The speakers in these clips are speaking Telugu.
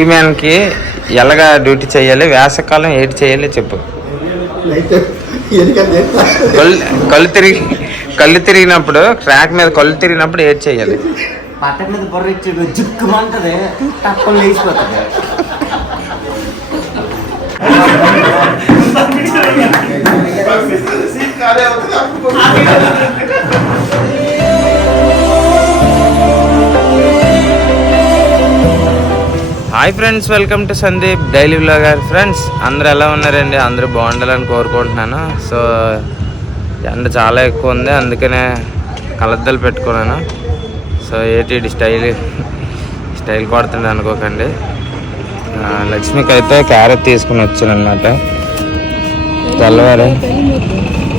ఈమెన్కి ఎలాగా డ్యూటీ చేయాలి, వేసవకాలం ఏంటి చేయాలి చెప్పు. కళ్ళు తిరిగినప్పుడు ట్రాక్ మీద కళ్ళు తిరిగినప్పుడు ఏంటి చేయాలి? పట్టక మీద బొర్ర ఇచ్చి జిక్కుమంటది, తక్కువ లేచిపోతుంది. Hi friends, welcome to Sandeep daily vlogger. Friends అందరూ ఎలా ఉన్నారండి? అందరూ బాగుండాలని కోరుకుంటున్నాను. సో ఎండ చాలా ఎక్కువ ఉంది, అందుకనే కలద్దలు పెట్టుకున్నాను. సో ఏటి స్టైల్ కొడుతుంది అనుకోకండి. లక్ష్మికి అయితే క్యారెట్ తీసుకుని వచ్చాను అనమాట. తెల్లవారు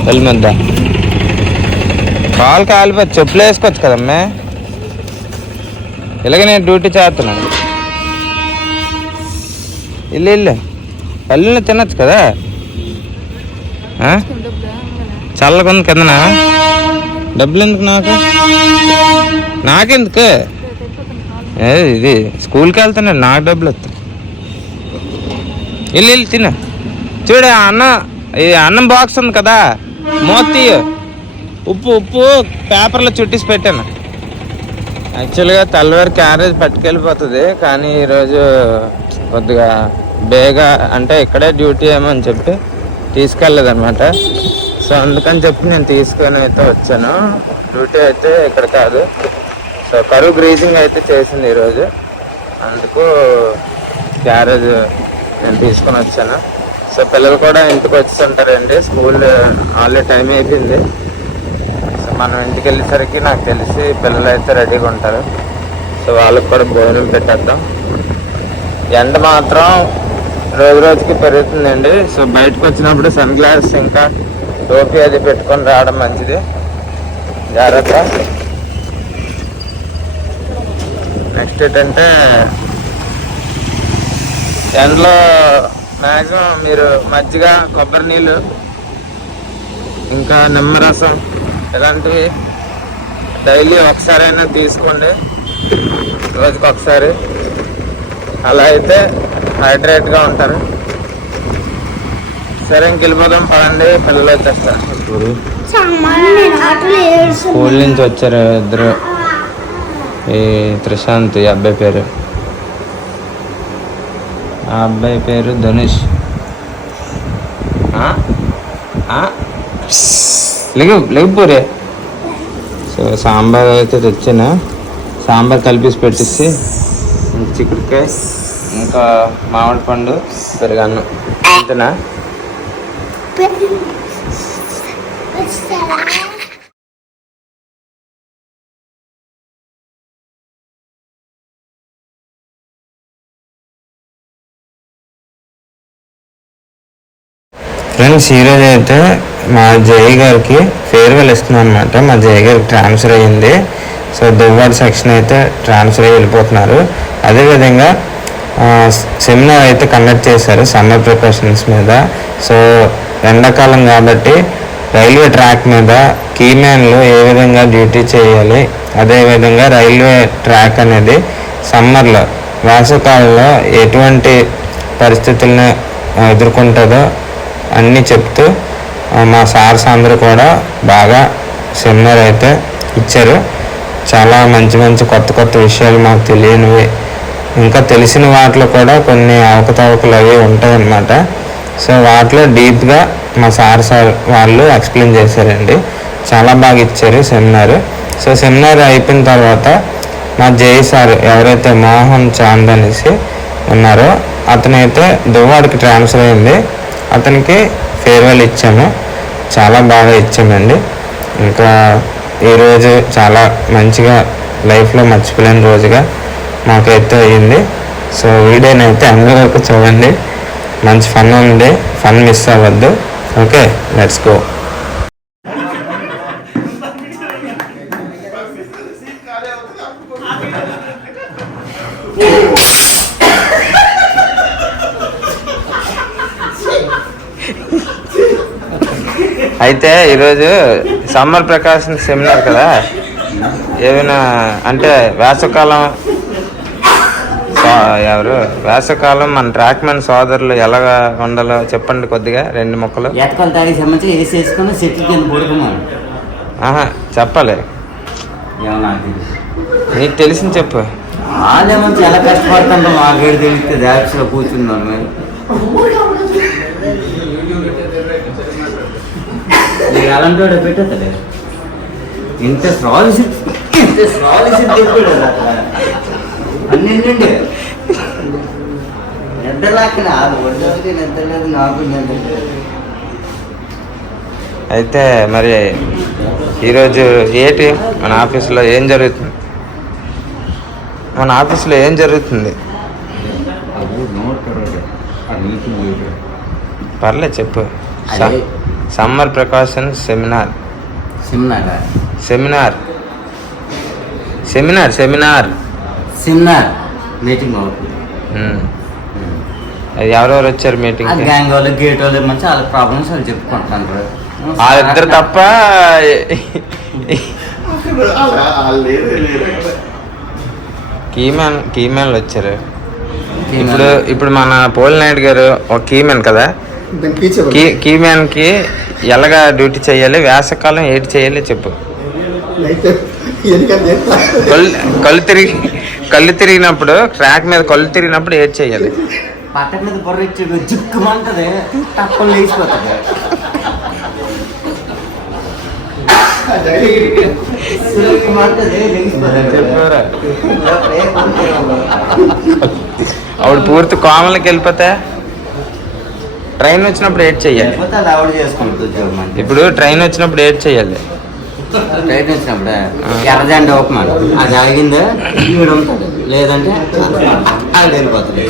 వెళ్ళిద్దా కాలు కాలిపోతే చెప్పులు వేసుకోవచ్చు కదమ్మా. ఇలాగే నేను డ్యూటీ చేస్తున్నాను. ఇల్లు పల్లెల్లో తినచ్చు కదా, చల్లకుంది కిందనా. డబ్బులు ఎందుకు నాకెందుకు? ఇది స్కూల్కి వెళ్తున్నాడు, నాకు డబ్బులు వస్తాయి. ఇల్లు తిన చూడ అన్నం బాక్స్ ఉంది కదా, మోతీ ఉప్పు పేపర్లో చుట్టేసి పెట్టాను. యాక్చువల్గా తెల్లవారు క్యారేజ్ పట్టుకెళ్ళిపోతుంది, కానీ ఈరోజు కొద్దిగా బేగా అంటే ఇక్కడే డ్యూటీ ఏమో అని చెప్పి తీసుకెళ్ళలేదన్నమాట. సో అందుకని చెప్పి నేను తీసుకొని అయితే వచ్చాను. డ్యూటీ అయితే ఇక్కడ కాదు. సో కరువు గ్రీజింగ్ అయితే చేసింది ఈరోజు, అందుకు క్యారేజ్ నేను తీసుకొని వచ్చాను. సో పిల్లలు కూడా ఇంటికి వచ్చేస్తుంటారండి, స్కూల్ ఆల్రెడీ టైం అయిపోయింది. సో మనం ఇంటికి వెళ్ళేసరికి నాకు తెలిసి పిల్లలు అయితే రెడీగా ఉంటారు. సో వాళ్ళకి కూడా భోజనం పెట్టేద్దాం. ఎండ మాత్రం రోజు రోజుకి పెరుగుతుందండి. సో బయటకు వచ్చినప్పుడు సన్ గ్లాస్ ఇంకా టోపీ అది పెట్టుకొని రావడం మంచిది, జాగ్రత్త. నెక్స్ట్ ఏంటంటే ఎండలో మ్యాక్సిమం మీరు మజ్జిగ, కొబ్బరి నీళ్ళు, ఇంకా నిమ్మరసం ఇలాంటివి డైలీ ఒకసారైనా తీసుకోండి, రోజుకి ఒకసారి. అలా అయితే హైడ్రేట్గా ఉంటారు. సరే ఇంక వెళ్ళిపోదాం పదండి, పిల్లలు వచ్చేస్తారు. స్కూల్ నుంచి వచ్చారు ఇద్దరు. ఈ త్రిశాంత్, ఈ అబ్బాయి పేరు, ఆ అబ్బాయి పేరు ధనుష్. లేకపోరే. సో సాంబార్ అయితే తెచ్చాను, సాంబార్ కలిపేసి పెట్టించి చిక్కుడుకాయ ఇంకా మామిడి పండు పెరుగన్నం అంతేనా. ఫ్రెండ్స్ ఈరోజు అయితే మా జయ గారికి ఫేర్వెల్ ఇస్తున్నాం అనమాట. మా జయ గారికి ట్రాన్స్ఫర్ అయ్యింది. సో దువ్వాడ సెక్షన్ అయితే ట్రాన్స్ఫర్ అయ్యి వెళ్ళిపోతున్నారు. అదేవిధంగా సెమినార్ అయితే కండక్ట్ చేశారు సమ్మర్ ప్రిపరేషన్స్ మీద. సో ఎండాకాలం కాబట్టి రైల్వే ట్రాక్ మీద కీమ్యాన్లు ఏ విధంగా డ్యూటీ చేయాలి, అదేవిధంగా రైల్వే ట్రాక్ అనేది సమ్మర్లో వేసవకాలంలో ఎటువంటి పరిస్థితులను ఎదుర్కొంటుందో అన్నీ చెప్తూ మా సార్స్ అందరూ కూడా బాగా సెమినార్ అయితే ఇచ్చారు. చాలా మంచి కొత్త విషయాలు మాకు తెలియనివి, ఇంకా తెలిసిన వాటిలో కూడా కొన్ని అవకతవకలు అవి ఉంటాయన్నమాట. సో వాటిలో డీప్గా మా సార్ వాళ్ళు ఎక్స్ప్లెయిన్ చేశారండి. చాలా బాగా ఇచ్చారు సెమినార్. సో సెమినార్ అయిపోయిన తర్వాత మా జై సార్ ఎవరైతే మోహన్ చాంద్ అనేసి ఉన్నారో అతనైతే దువ్వాడికి ట్రాన్స్ఫర్ అయింది. అతనికి ఫేర్వెల్ ఇచ్చాము, చాలా బాగా ఇచ్చామండి. ఇంకా ఈరోజు చాలా మంచిగా లైఫ్లో మర్చిపోలేని రోజుగా మాకైతే అయ్యింది. సో వీడియోనైతే అందరూ వరకు చూడండి, మంచి ఫన్ ఉంది, ఫన్ మిస్ అవ్వద్దు. Okay, let's go. అయితే ఈరోజు సమ్మర్ ప్రికాషన్ సెమినార్ కదా, ఏమైనా అంటే వేసవకాలం ఎవరు వేసవకాలం మన ట్రాక్మెన్ సోదరులు ఎలాగా ఉండాలో చెప్పండి కొద్దిగా 2 ముక్కలు. ఎతకలు తాగి సంబంధించి వేసి వేసుకొని చెట్టు కింద పడుకున్నాను. ఆహా చెప్పాలి, ఏమన్నా నీకు తెలిసింది చెప్పు. వాళ్ళే మంచి ఎలా కష్టపడుతుందో మాకేడు తెలుస్తుంది. యాక్చువల్గా కూర్చున్నాను మేము. నీకు అలాంటి వాడు పెట్టేస్తాడే ఇంత స్కాలర్షిప్ చెప్పాడు అన్నిండి నిద్రలాక్కనే అది వడ్డీ నిద్రలేదు నాకు నిద్ర. అయితే మరి ఈరోజు ఏంటి మన ఆఫీస్లో ఏం జరుగుతుంది? మన ఆఫీస్లో ఏం జరుగుతుంది? పర్లేదు చెప్పు. Summer precaution seminar seminar seminar seminar seminar meeting అవుతుంది. అది ఎవరెవరు వచ్చారు మీటింగ్? గ్యాంగ్ వాళ్ళు గేట్ వాళ్ళు మంచి వాళ్ళ ప్రాబ్లమ్స్ వాళ్ళు చెప్పుకుంటారు. వాళ్ళిద్దరు తప్ప కీమెన్లు వచ్చారు. ఇప్పుడు మన పోల్ నాయుడు గారు ఒక కీమెన్ కదా, కీమెన్కి ఎలాగా డ్యూటీ చేయాలి, వేసవకాలం ఏంటి చేయాలి చెప్పు. కళ్ళు తిరిగినప్పుడు ట్రాక్ మీద కళ్ళు తిరిగినప్పుడు ఏంటి చేయాలి? పక్క మీద బొర్ర ఇచ్చి జిక్కుమంటది, తప్పలు లేచిపోతుంది. ఆవిడ పూర్తి కోమలకి వెళ్ళిపోతే ట్రైన్ వచ్చినప్పుడు ఏడ్ చెయ్యాలి. ఇప్పుడు ట్రైన్ వచ్చినప్పుడు ఏడ్ చెయ్యాలి. ట్రైన్ వచ్చినప్పుడు ఎర్రజెండా ఓపెన్ అది ఆగిందే ఈవిడ ఉంటుంది, లేదంటే ఆవిడ వెళ్ళిపోతుంది.